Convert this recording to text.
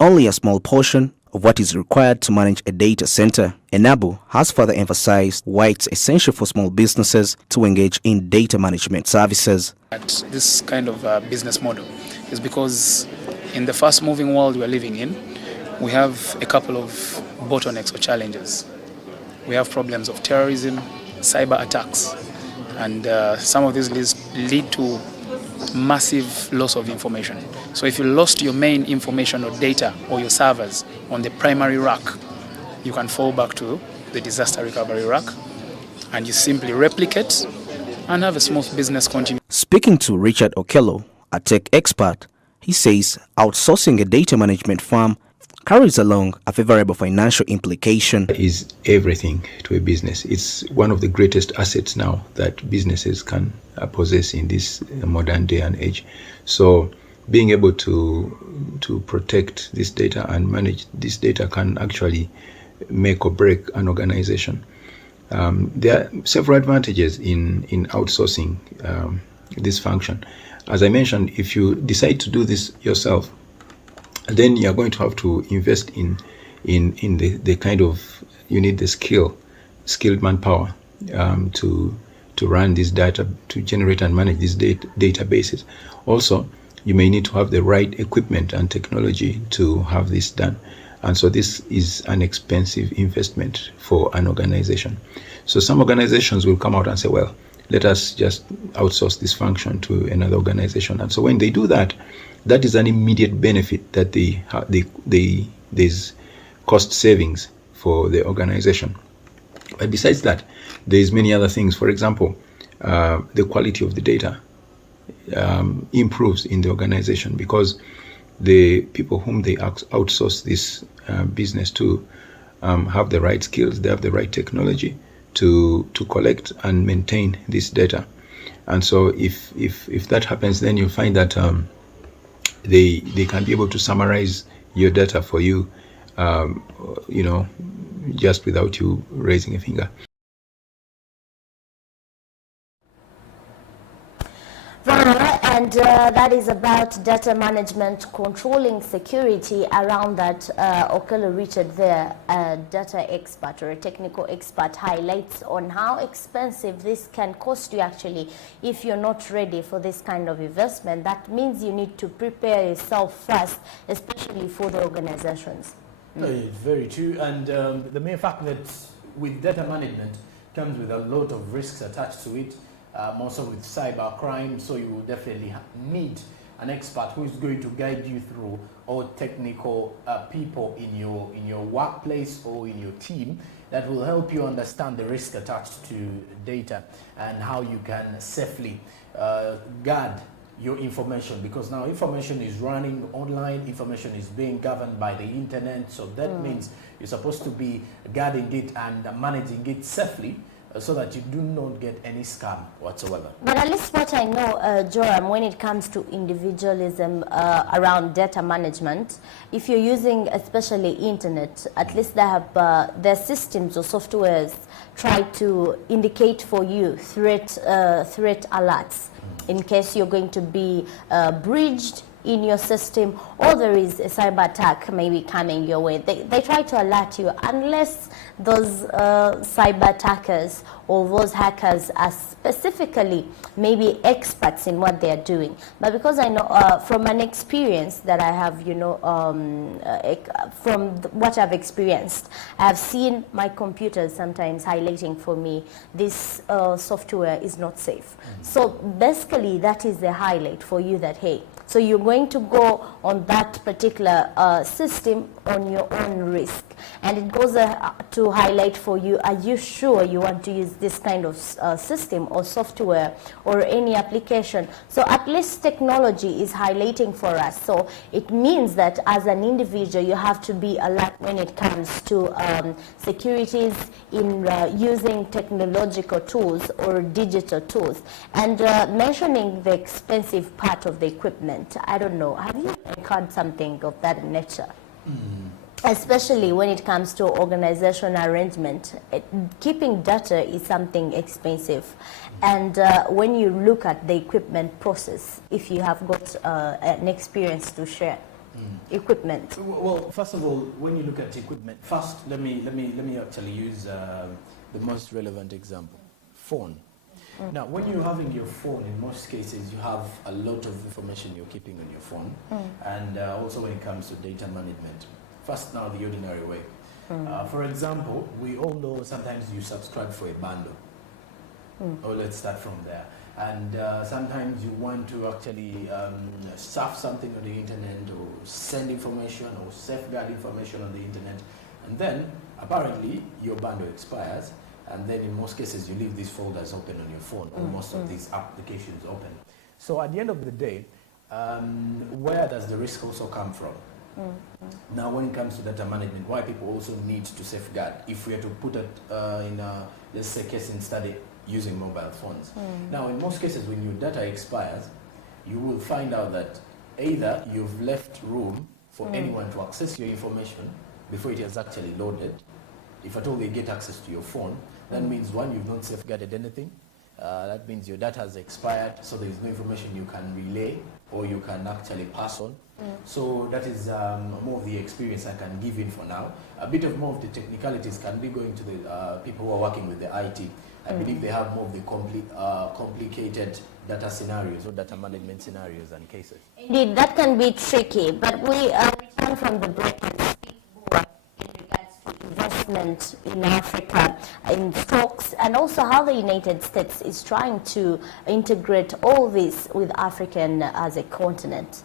only a small portion of what is required to manage a data center. Enabo has further emphasized why it's essential for small businesses to engage in data management services. This kind of business model is because in the fast-moving world we're living in, we have a couple of bottlenecks or challenges. We have problems of terrorism, cyber attacks, and some of these lead to massive loss of information. So if you lost your main information or data or your servers on the primary rack, you can fall back to the disaster recovery rack and you simply replicate and have a smooth business continuity. Speaking to Richard Okello, a tech expert, he says outsourcing a data management firm carries along a favorable financial implication. Is everything to a business. It's one of the greatest assets now that businesses can possess in this modern day and age. So being able to protect this data and manage this data can actually make or break an organization. There are several advantages in outsourcing this function. As I mentioned, if you decide to do this yourself, then you're going to have to invest in the kind of, you need the skilled manpower to run this data, to generate and manage these databases. Also, you may need to have the right equipment and technology to have this done. And so this is an expensive investment for an organization. So some organizations will come out and say, well, let us just outsource this function to another organization. And so when they do that, that is an immediate benefit that there's cost savings for the organization. But besides that, there's many other things. For example, the quality of the data improves in the organization because the people whom they outsource this business to have the right skills, they have the right technology to collect and maintain this data. And so if that happens, then you'll find that they can be able to summarize your data for you, just without you raising a finger. And that is about data management, controlling security. Around that, Okello Richard there, a data expert or a technical expert, highlights on how expensive this can cost you actually if you're not ready for this kind of investment. That means you need to prepare yourself first, especially for the organizations. Very true. And the main fact that with data management comes with a lot of risks attached to it. Also with cyber crime, so you will definitely need an expert who is going to guide you through, or technical people in your workplace or in your team that will help you understand the risk attached to data and how you can safely guard your information, because now information is running online, information is being governed by the internet, so that means you're supposed to be guarding it and managing it safely, so that you do not get any scam whatsoever. But at least what I know, Joram, when it comes to individualism around data management, if you're using especially internet, at least they have their systems or softwares try to indicate for you threat alerts in case you're going to be breached in your system, or there is a cyber attack maybe coming your way. They try to alert you, unless those cyber attackers or those hackers are specifically maybe experts in what they are doing. But because I know from an experience that I have, from what I've experienced, I have seen my computers sometimes highlighting for me this software is not safe. So basically that is the highlight for you, that hey, so you're going to go on that particular system on your own risk. And it goes to highlight for you, are you sure you want to use this kind of system or software or any application? So at least technology is highlighting for us. So it means that as an individual, you have to be alert when it comes to securities in using technological tools or digital tools. And mentioning the expensive part of the equipment, I don't know, have you encountered something of that nature? Especially when it comes to organization arrangement, keeping data is something expensive. And when you look at the equipment process, if you have got an experience to share. equipment? Well, first of all, when you look at equipment, first let me actually use the most relevant example, phone. Now, when you're having your phone, in most cases, you have a lot of information you're keeping on your phone, and also when it comes to data management. First, now the ordinary way. For example, we all know sometimes you subscribe for a bundle. Or let's start from there. And sometimes you want to actually surf something on the internet or send information or safeguard information on the internet. And then apparently your bundle expires. And then in most cases you leave these folders open on your phone or most of these applications open. So at the end of the day, where does the risk also come from? Now when it comes to data management, why people also need to safeguard, if we are to put it in a, let's say, case in study, using mobile phones. Now, in most cases, when your data expires, you will find out that either you've left room for anyone to access your information before it has actually loaded. If at all they get access to your phone, that means one, you've not safeguarded anything. That means your data has expired, so there is no information you can relay or you can actually pass on. So that is more of the experience I can give in for now. A bit of more of the technicalities can be going to the people who are working with the IT. I believe they have more of the complicated data scenarios or data management scenarios and cases. Indeed, that can be tricky, but we return from the break and speak more in regards to investment in Africa, in stocks, and also how the United States is trying to integrate all this with African as a continent.